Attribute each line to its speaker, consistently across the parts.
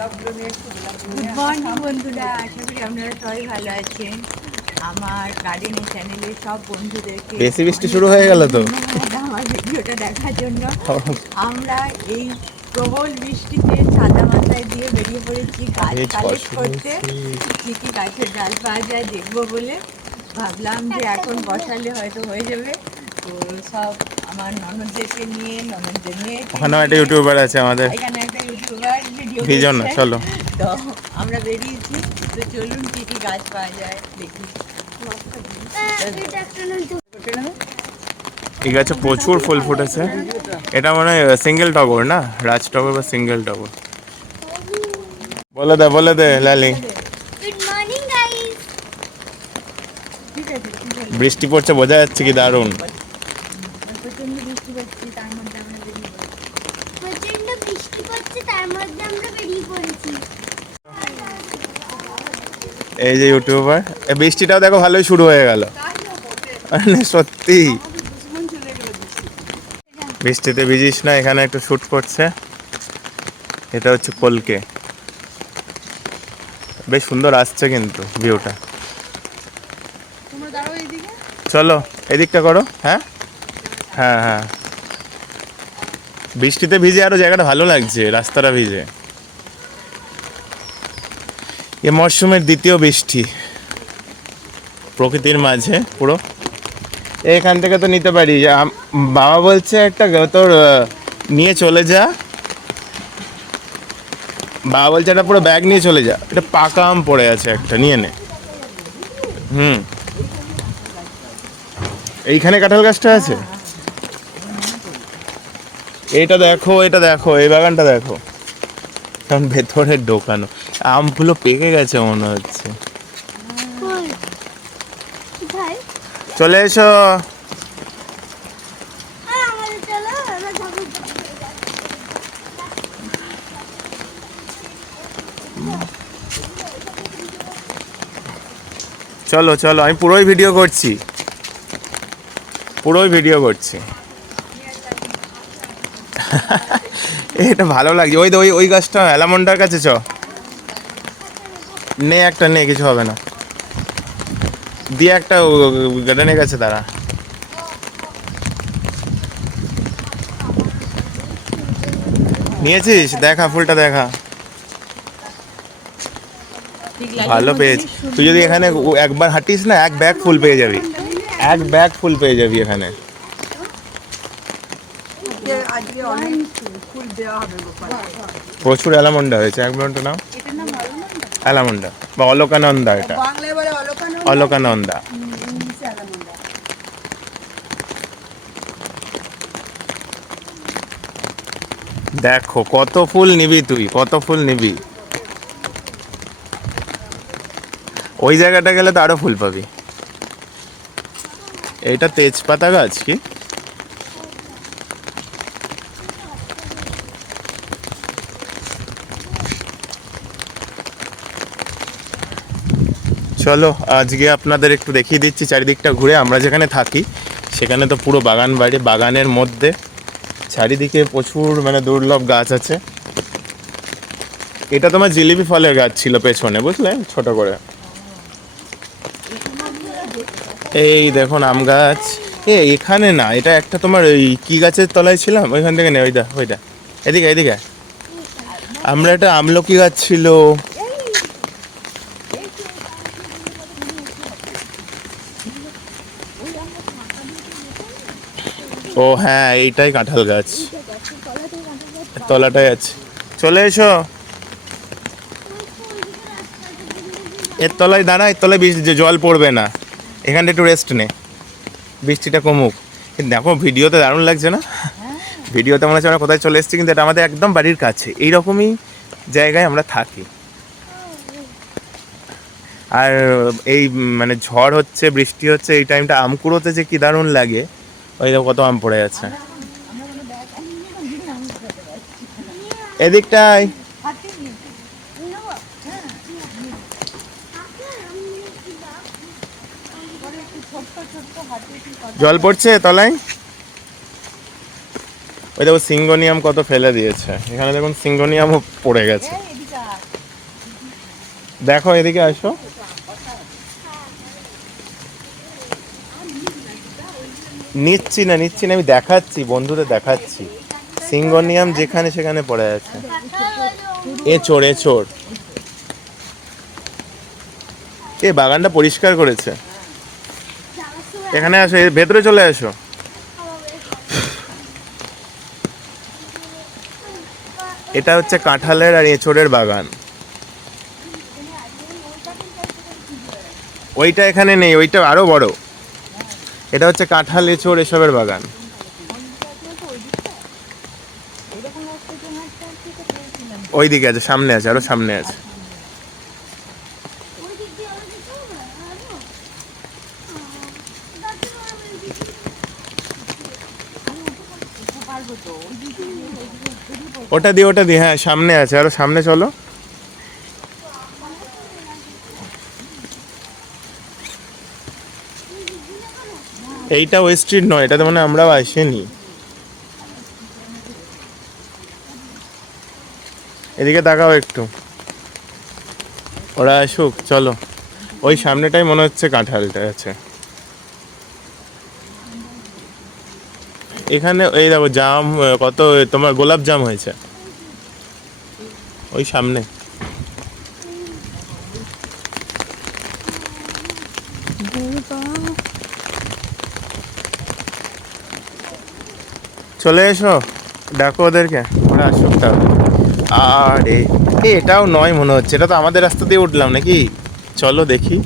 Speaker 1: Good morning বন্ধুরা আশা করি আপনারা সবাই ভালো আছেন। আমার গার্ডেনের চ্যানেলের সব বন্ধুদেরকে
Speaker 2: বেশি বৃষ্টি শুরু হয়ে গেল তো?
Speaker 1: আমার ভিডিওটা দেখার জন্য। আমরা এই প্রবল বৃষ্টিতে সাদা মাথায় দিয়ে বেরিয়ে পড়েছি গাছ কালেক্ট করতে। কি কি গাছের ডাল পাওয়া যায় দেখব বলে। ভাবলাম যে এখন বসালে হয়তো হয়ে যাবে। তো সব আমার ননদদেরকে নিয়ে ননদদের নিয়ে।
Speaker 2: ওখানেও একটা ইউটিউবার আছে আমাদের।
Speaker 1: এখানে একটা ইউটিউবার ভিডিও
Speaker 2: ভিজন না, চলো।
Speaker 1: তো আমরা বেরিয়েছি তো চলুন কি কি গাছ পাওয়া যায় দেখি।
Speaker 2: এই গাছে প্রচুর ফুল ফুটেছে। এটা মনে হয় সিঙ্গেল টগর না? রাজ টগর বা সিঙ্গেল টগর বলে দে বলে দে লালি। বৃষ্টি পড়ছে বোঝা যাচ্ছে কি দারুণ
Speaker 1: প্রচণ্ড বৃষ্টি পড়ছে তার মধ্যে আমরা বেরিয়ে পড়েছি
Speaker 3: প্রচণ্ড বৃষ্টি পড়ছে তার মধ্যে আমরা বেরিয়ে পড়েছি
Speaker 2: এই যে ইউটিউবার বৃষ্টিটাও দেখো ভালোই শুরু হয়ে গেল। সত্যি। বৃষ্টিতে ভিজিস না, এখানে একটু শুট করছে। এটা হচ্ছে কলকে। বেশ সুন্দর আসছে কিন্তু ভিউটা। চলো, এদিকটা করো হ্যাঁ? হ্যাঁ হ্যাঁ। বৃষ্টিতে ভিজে আরও জায়গাটা ভালো লাগছে, রাস্তাটা ভিজে। এ মরশুমের দ্বিতীয় বৃষ্টি। প্রকৃতির মাঝে, পুরো। এখান থেকে তো নিতে পারি। বাবা বলছে একটা তোর নিয়ে চলে যা। বাবা বলছে একটা পুরো ব্যাগ নিয়ে চলে যা। এটা পাকা আম পড়ে আছে একটা, নিয়ে নে। হুম। এইখানে কাঁঠাল গাছটা আছে? এইটা দেখো, এটা দেখো, এই বাগানটা দেখো। কারণ ভেতরে ঢোকানো। আমগুলো পেকে গেছে মনে হচ্ছে। চলে এসো।
Speaker 3: যাব
Speaker 2: চলো চলো আমি পুরোই ভিডিও করছি। পুরোই ভিডিও করছি। এটা ভালো লাগছে। ওই তো ওই ওই গাছটা অ্যালামন্ডার কাছে চ। নে একটা নে কিছু হবে না। দিয়ে একটা গার্ডেনের কাছে দাঁড়া। নিয়েছিস? দেখা ফুলটা দেখা। ভালো পেয়েছি। তুই যদি এখানে একবার হাঁটিস না এক ব্যাগ ফুল পেয়ে যাবি। এক ব্যাগ ফুল পেয়ে যাবি এখানে। প্রচুর অ্যালামন্ডা হয়েছে। এক মিনিট নাও। অ্যালামন্ডা? বা অলকানন্দা এটা। অলকানন্দা। দেখো কত ফুল নিবি তুই কত ফুল নিবি। ওই জায়গাটা গেলে তো আরও ফুল পাবি। এটা তেজপাতা গাছ কি? চলো, আজকে আপনাদের একটু দেখিয়ে দিচ্ছি চারিদিকটা ঘুরে। আমরা যেখানে থাকি, সেখানে তো পুরো বাগান বাড়ি, বাগানের মধ্যে চারিদিকে প্রচুর মানে দুর্লভ গাছ আছে। এটা তোমার জিলিপি ফলের গাছ ছিল পেছনে, বুঝলে? ছোট করে। এই দেখুন আম গাছ। এ, এখানে না, এটা একটা তোমার ওই কি গাছের তলায় ছিলাম? ওইখান থেকে নে ওইটা ওইটা এদিকে এদিকে। আমরা একটা আমলকি গাছ ছিল। ও হ্যাঁ এইটাই কাঁঠাল গাছ। তলাটাই আছে। চলে এসো। এর তলায় দাঁড়া, এর তলায় বৃষ্টি জল পড়বে না। এখানটা একটু রেস্ট নে। বৃষ্টিটা কমুক। দেখো, ভিডিওতে দারুণ লাগছে না? ভিডিওতে মনে হচ্ছে আমরা কোথায় চলে এসেছি, কিন্তু এটা আমাদের একদম বাড়ির কাছে। এইরকমই জায়গায় আমরা থাকি। আর এই মানে ঝড় হচ্ছে, বৃষ্টি হচ্ছে, এই টাইমটা আম কুড়োতে যে কী দারুণ লাগে। ওই দেখো কত আম পড়ে আছে। এদিকটায়। জল পড়ছে তলায়? ওই দেখো সিঙ্গোনিয়াম কত ফেলে দিয়েছে। এখানে দেখুন সিঙ্গোনিয়ামও পড়ে গেছে। দেখো এদিকে আসো। নিচ্ছি না নিচ্ছি না, আমি দেখাচ্ছি, বন্ধুদের দেখাচ্ছি। সিঙ্গনিয়াম যেখানে সেখানে পড়ে আছে। এচোড় এচোড় এ বাগানটা পরিষ্কার করেছে। এখানে আসো, এর ভেতরে চলে আসো। এটা হচ্ছে কাঁঠালের আর এঁচড়ের বাগান। ওইটা এখানে নেই, ওইটা আরও বড়। এটা হচ্ছে কাঁঠাল এঁচড় এসবের বাগান। ওই দিকে আছে, সামনে আছে, আরও সামনে আছে। ওটা দিয়ে ওটা দিয়ে হ্যাঁ সামনে আছে, আরও সামনে চলো। এইটা ওই স্ট্রিট নয়, এটাতে মানে আমরাও আসিনি। এদিকে তাকাও একটু। ওরা আসুক, চলো। ওই সামনেটাই মনে হচ্ছে কাঁঠালটা আছে। এখানে এই দেখো জাম, কত, তোমার গোলাপ জাম হয়েছে। ওই সামনে। চলে এসো ডাকো ওদেরকে। ওরা আসুক তাহলে। আরে এ, এটাও নয় মনে হচ্ছে এটা তো আমাদের রাস্তা দিয়ে উঠলাম নাকি? চলো দেখি।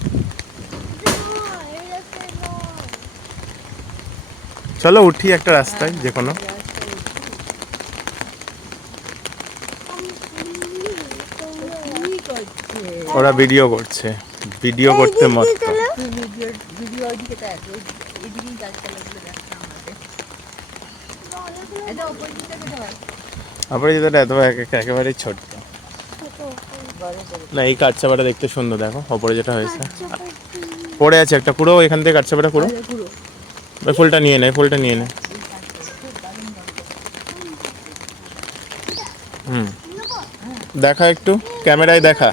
Speaker 2: চলো উঠি একটা রাস্তায় যে কোনো। ওরা ভিডিও করছে ভিডিও করতে মত
Speaker 1: ভিডিও ভিডিও ওইদিকে দেখ ওই এদিকেই গাছপালাগুলো দেখা আমাদের
Speaker 2: যেটা এত একে- একেবারেই ছোট্ট না এই কাঠচাপাটা দেখতে সুন্দর দেখো ওপরে যেটা হয়েছে। পড়ে আছে একটা পুরো এখান থেকে কাঠচাপাটা পুরো ওই ফুলটা নিয়ে নে ফুলটা নিয়ে নে। হুম। দেখা একটু ক্যামেরায় দেখা।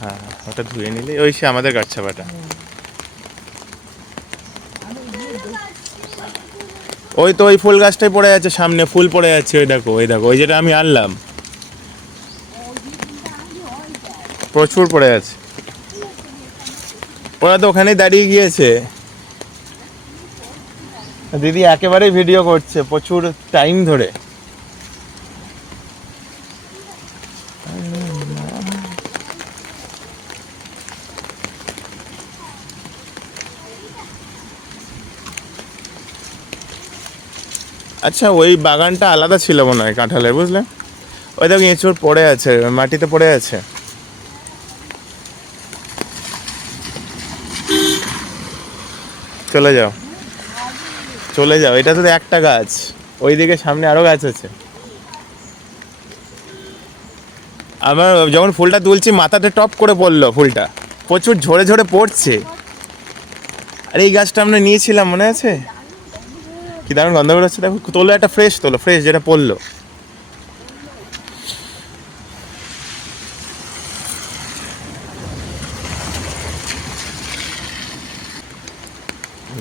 Speaker 2: হ্যাঁ ওটা ধুয়ে নিলে ওই সে আমাদের কাঠচাপাটা। ওই তো ওই ফুল গাছটাই পড়ে আছে সামনে, ফুল পড়ে যাচ্ছে ওই দেখো ওই দেখো, ওই যেটা আমি আনলাম। প্রচুর পড়ে আছে। ওরা তো ওখানেই দাঁড়িয়ে গিয়েছে। দিদি একেবারেই ভিডিও করছে, প্রচুর টাইম ধরে। আচ্ছা ওই বাগানটা আলাদা ছিল মনে হয়, কাঁঠালের, বুঝলে? ওই দেখো এঁচড় পড়ে আছে, মাটিতে পড়ে আছে। চলে যাও। চলে যাও, এটা তো একটা গাছ। ওইদিকে সামনে আরও গাছ আছে। আমার যখন ফুলটা তুলছি, মাথাতে টপ করে পড়ল ফুলটা। প্রচুর ঝরে ঝরে পড়ছে। আর এই গাছটা আমরা নিয়েছিলাম, মনে আছে? কি দারুণ গন্ধ বেরোচ্ছে দেখো তোলো একটা ফ্রেশ তোলো ফ্রেশ যেটা পড়ল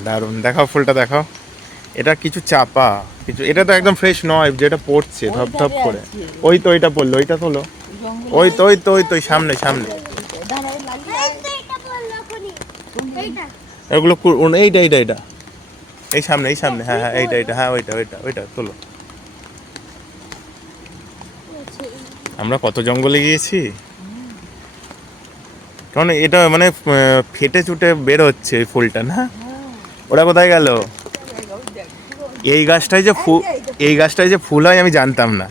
Speaker 2: দারুণ দেখাও ফুলটা দেখাও এটা কিছু চাপা কিছু এটা তো একদম ফ্রেশ নয় যেটা পড়ছে ধপ ধপ করে ওই তো ওইটা পড়ল ওইটা তোলো ওই তো ওই তো ওই তো সামনে সামনে। এগুলো এইটা এইটা এইটা এই সামনে এই সামনে হ্যাঁ হ্যাঁ এইটা এইটা হ্যাঁ ওইটা ওইটা ওইটা তোলো। আমরা কত জঙ্গলে গিয়েছি? কারণ এটা মানে ফেটে চুটে বের হচ্ছে এই ফুলটা না? ওরা কোথায় গেল? এই গাছটায় যে ফুল এই গাছটায় যে ফুল হয় আমি জানতাম না।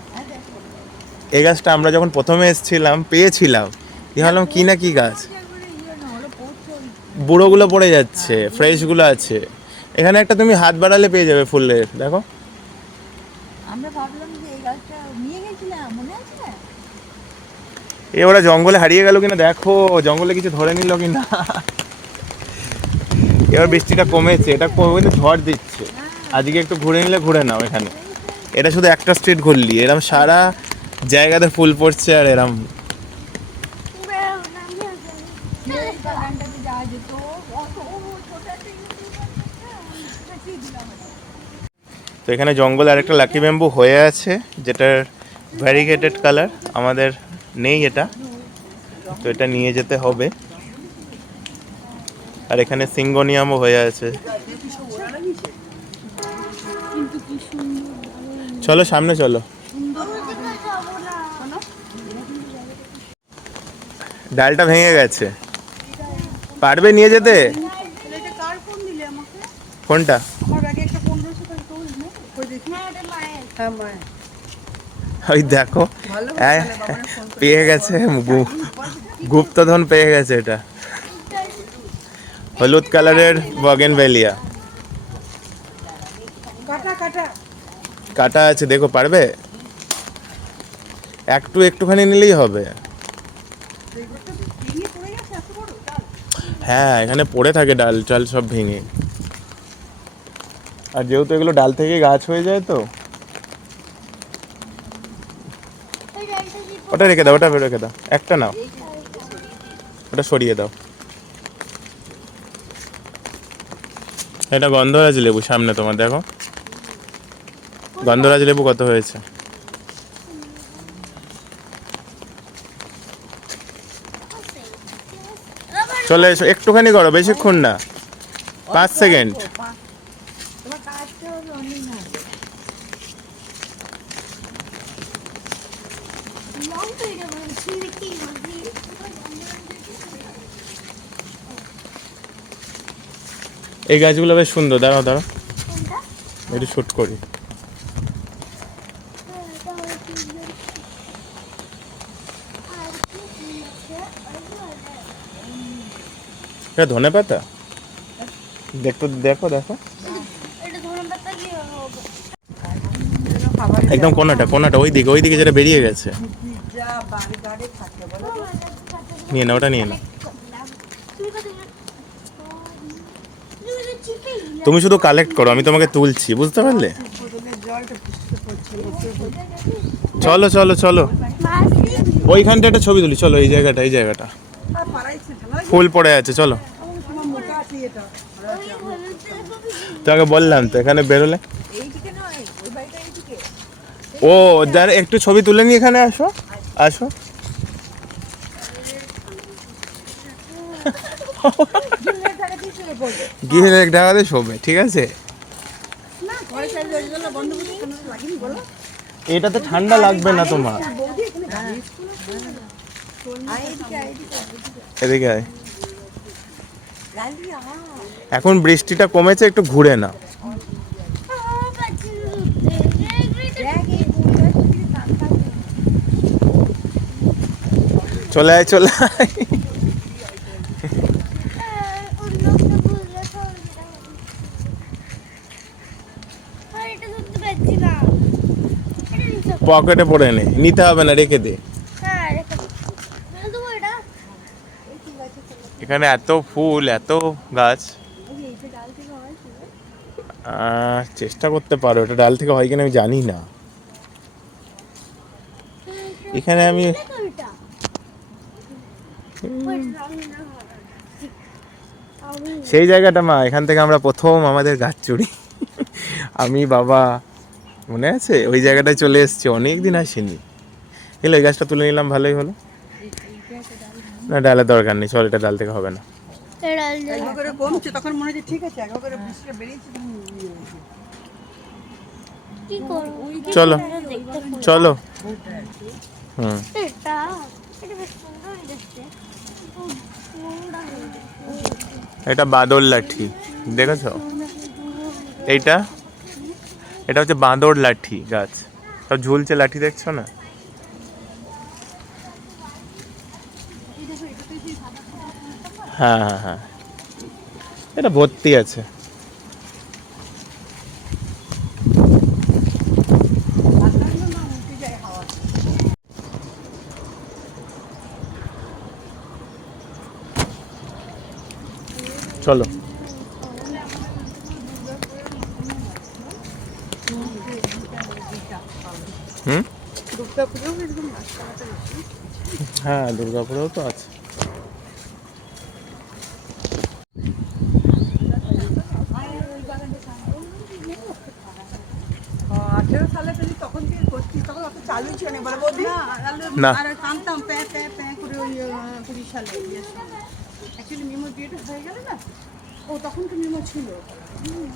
Speaker 2: এই গাছটা আমরা যখন প্রথমে এসেছিলাম পেয়েছিলাম। কি ভাবলাম কি না কি গাছ? বুড়োগুলো পড়ে যাচ্ছে ফ্রেশগুলো আছে। এখানে একটা তুমি হাত বাড়ালে পেয়ে যাবে ফুল ফুলের দেখো।
Speaker 1: আমরা ভাবলাম যে এই গাছটা নিয়ে গেছিলাম মনে আছে?
Speaker 2: এ ওরা জঙ্গলে হারিয়ে গেল কিনা দেখো জঙ্গলে কিছু ধরে নিল কিনা। এবার বৃষ্টিটা কমেছে এটা কমে ঝড় দিচ্ছে। আজকে একটু ঘুরে নিলে ঘুরে নাও এখানে। এটা শুধু একটা স্ট্রিট ঘুরলি এরকম সারা
Speaker 3: জায়গাতে ফুল পড়ছে আর এরম
Speaker 1: এই বাগানটাতে যাওয়া যেত অত ছোট একটা
Speaker 3: তো এখানে জঙ্গলে আরেকটা লাকি ব্যাম্বু হয়ে আছে যেটার ভ্যারিগেটেড কালার আমাদের নেই এটা। তো এটা নিয়ে যেতে হবে। আর এখানে সিঙ্গোনিয়ামও হয়ে আছে। চলো সামনে চলো। ডালটা ভেঙে গেছে। পারবে নিয়ে যেতে? কোনটা? ওই দেখো পেয়ে গেছে গুপ্তধন পেয়ে গেছে এটা। হলুদ কালারের বগেন ভেলিয়া কাটা। আছে দেখো পারবে? একটু একটুখানি নিলেই হবে। হ্যাঁ এখানে পড়ে থাকে ডাল টাল সব ভেঙে। আর যেহেতু এগুলো ডাল থেকে গাছ হয়ে যায় তো ওটা রেখে দাও, ওটা রেখে দাও। একটা নাও। ওটা সরিয়ে দাও। এটা গন্ধরাজ লেবু সামনে তোমার, দেখো। গন্ধরাজ লেবু কত হয়েছে? চলে এসো, একটুখানি করো, বেশিক্ষণ না। পাঁচ সেকেন্ড
Speaker 1: তোমার কাজটা হলো অনেক না
Speaker 3: এই গাছগুলো বেশ সুন্দর দাঁড়াও দাঁড়াও। একটু শ্যুট করি। এটা ধনে পাতা? দেখো দেখো দেখো। একদম কোনাটা কোনাটা ওই দিকে ওই দিকে যেটা বেরিয়ে গেছে
Speaker 1: যা বার্গারে থাকে বলো
Speaker 3: নিয়ে নাও, ওটা নিয়ে নাও। তুমি শুধু কালেক্ট করো, আমি তোমাকে তুলছি, বুঝতে পারলে? চলো চলো চলো। ওইখানটা একটা ছবি তুলি, চলো, এই জায়গাটা এই জায়গাটা। ফুল পড়ে আছে, চলো। তোমাকে বললাম তো, এখানে বেরোলে। ও, যার একটু ছবি তুলে নিয়ে এখানে আসো আসো
Speaker 1: ঝুলের ধারে দিয়ে শুয়ে পড়বে
Speaker 3: গিয়ে ঢাকাতে শোবে ঠিক আছে? এটাতে ঠান্ডা লাগবে না তোমার।
Speaker 1: এদিকে
Speaker 3: এখন বৃষ্টিটা কমেছে একটু ঘুরে না চলে আয় চলে আয়
Speaker 2: এটা ধরতে পারছি না এটা নিচে
Speaker 3: পকেটে পড়ে নে নিতে হবে না রেখে দে।
Speaker 2: হ্যাঁ রেখে দাও। ফেলে দেবো এটা?
Speaker 3: এখানে এত ফুল এত গাছ। চেষ্টা করতে পারো এটা ডাল থেকে হয় কিনা আমি জানি না। এখানে আমি সেই জায়গাটা মা এখান থেকে আমরা প্রথম আমাদের গাছ চুরি। আমি বাবা মনে আছে? ওই জায়গাটায় চলে এসেছি অনেক দিন আসিনি। এলো এই গাছটা তুলে নিলাম, ভালোই হলো। না, ডালের দরকার নেই, চল এটা ডাল থেকে হবে না। চলো চলো। হুম।
Speaker 2: এটা
Speaker 3: বাদর লাঠি, দেখেছ? এইটা? এটা হচ্ছে বাঁদর লাঠি গাছ। সব ঝুলছে লাঠি দেখছ না? হ্যাঁ হ্যাঁ হ্যাঁ। এটা ভর্তি আছে। চলো হুম
Speaker 4: দুর্গাপুরেও এরকম রাস্তাঘাটে বেশি
Speaker 2: হ্যাঁ দুর্গাপুরেও তো আছে
Speaker 4: আঠেরো সালে যদি তখন থেকে করছিস তখন অত চালু ছিল না বলে বৌদি
Speaker 2: না।
Speaker 4: আর কাঁদতাম প্যাঁ প্যাঁ প্যাঁ করে ওই আহ, কুড়ি সালে অ্যাকচুয়ালি মিমোর বিয়েটা হয়ে গেল না? ও তখন তো মিমো ছিল হুম,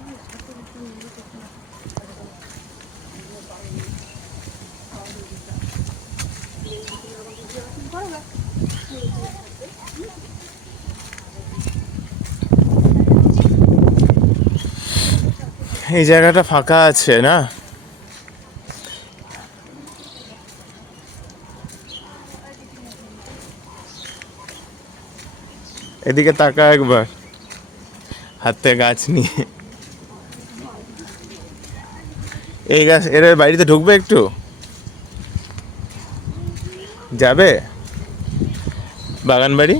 Speaker 2: এই জায়গাটা ফাঁকা আছে, না? এদিকে তাকা একবার, হাতে গাছ নিয়ে। এই গাছ, এর বাড়িতে ঢুকবে একটু? যাবে? বাগান বাড়ি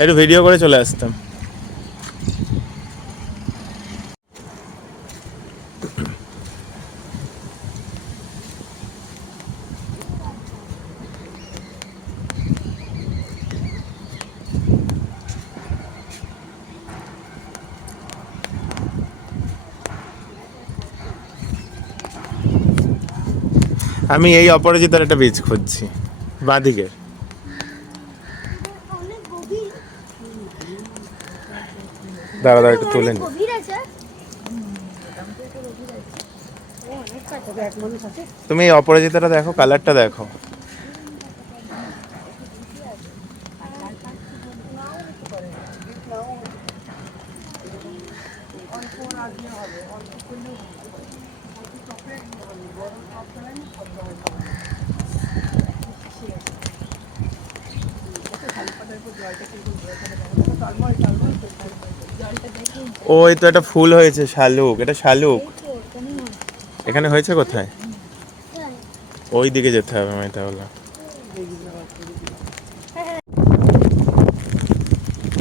Speaker 2: একটু ভিডিও করে চলে আসতাম। আমি এই অপরাজিতার একটা বীজ খুঁজছি বাঁদিকের দাঁড়া দাঁড়া একটু তুলে নি। তুমি এই অপরাজিতাটা দেখো কালারটা দেখো। ওই তো একটা ফুল হয়েছে, শালুক। এটা শালুক। এখানে হয়েছে কোথায়? ওই দিকে যেতে হবে আমি তাহলে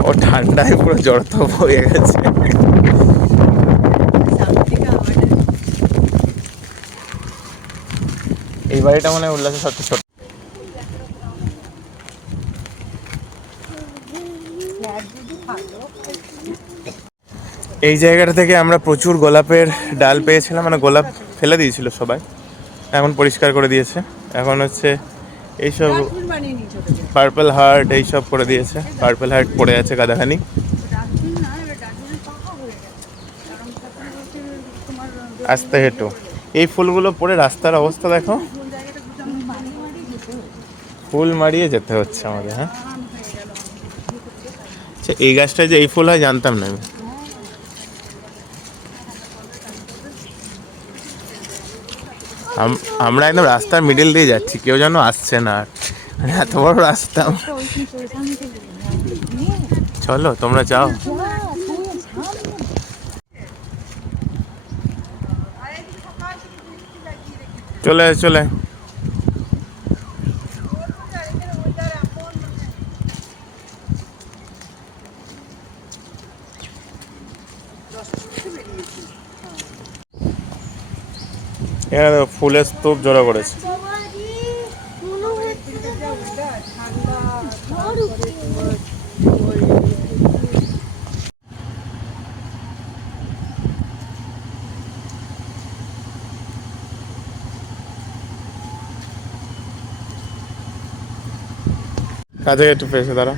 Speaker 2: ও ঠান্ডায় পুরো জ্বর তো হয়ে গেছে। এই বাড়িটা মনে উল্লাসের সবচেয়ে ছোট। এই জায়গাটা থেকে আমরা প্রচুর গোলাপের ডাল পেয়েছিলাম মানে গোলাপ ফেলে দিয়েছিল সবাই। এখন পরিষ্কার করে দিয়েছে। এখন হচ্ছে এইসব পার্পল হার্ট এইসব করে দিয়েছে। পার্পল হার্ট পড়ে আছে গাদাখানি। আস্তে হেঁটো। এই ফুলগুলো পড়ে রাস্তার অবস্থা দেখো। ফুল মারিয়ে যেতে হচ্ছে আমাদের হ্যাঁ? আচ্ছা এই গাছটায় যে এই ফুল হয় জানতাম না আমি। আমরা একদম রাস্তার মিডিল দিয়ে যাচ্ছি, কেউ যেন আসছে না। মানে এত বড় রাস্তা। চলো, তোমরা যাও। চলে চলে। এখানে ফুলের স্তূপ জড়ো করেছে। কাছে একটু পেয়েছে দাঁড়া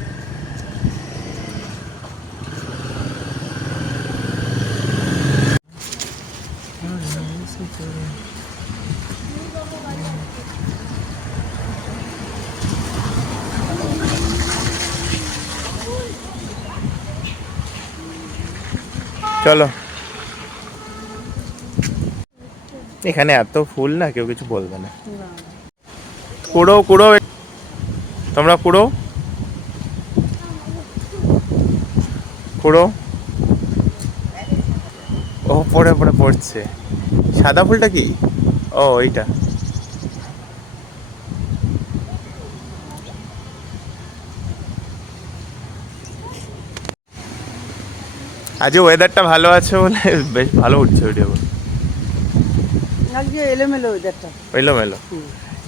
Speaker 2: চলো। এখানে এত ফুল না, কেউ কিছু বলবে না। কুড়ো কুড়ো তোমরা কুড়ো? কুড়ো? ও, পড়ে পড়ে, পড়ছে। সাদা ফুলটা কি? ও, এইটা। আজকে ওয়েদারটা ভালো আছে বলে বেশ ভালো উঠছে ভিডিও
Speaker 4: আজকে এলোমেলো ওয়েদারটা
Speaker 2: এলো মেলো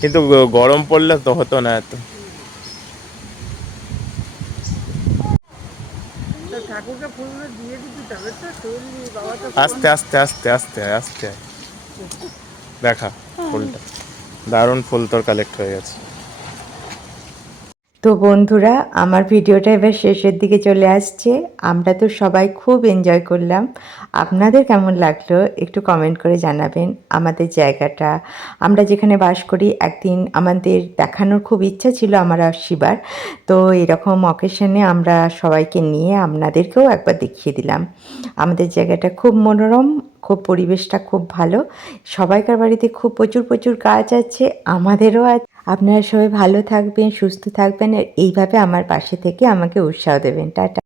Speaker 5: কিন্তু গরম পড়লে তো হতো না এত। আস্তে আস্তে আস্তে আস্তে আস্তে। দেখা ফুলটা। দারুণ ফুল তোর কালেক্ট হয়ে গেছে।
Speaker 6: তো বন্ধুরা, আমার ভিডিওটা এবার শেষের দিকে চলে আসছে। আমরা তো সবাই খুব এনজয় করলাম। আপনাদের কেমন লাগল একটু কমেন্ট করে জানাবেন আমাদের জায়গাটা। আমরা যেখানে বাস করি, একদিন আমাদের দেখানোর খুব ইচ্ছা ছিল আমার আর শিবার। তো এরকম অকেশনে আমরা সবাইকে নিয়ে আপনাদেরকেও একবার দেখিয়ে দিলাম। আমাদের জায়গাটা খুব মনোরম, খুব পরিবেশটা খুব ভালো। সবাইকার বাড়িতে খুব প্রচুর প্রচুর গাছ আছে, আমাদেরও আছে। আপনারা সবাই ভালো থাকবেন সুস্থ থাকবেন এইভাবে আমার পাশে থেকে আমাকে উৎসাহ দেবেন। টাটা।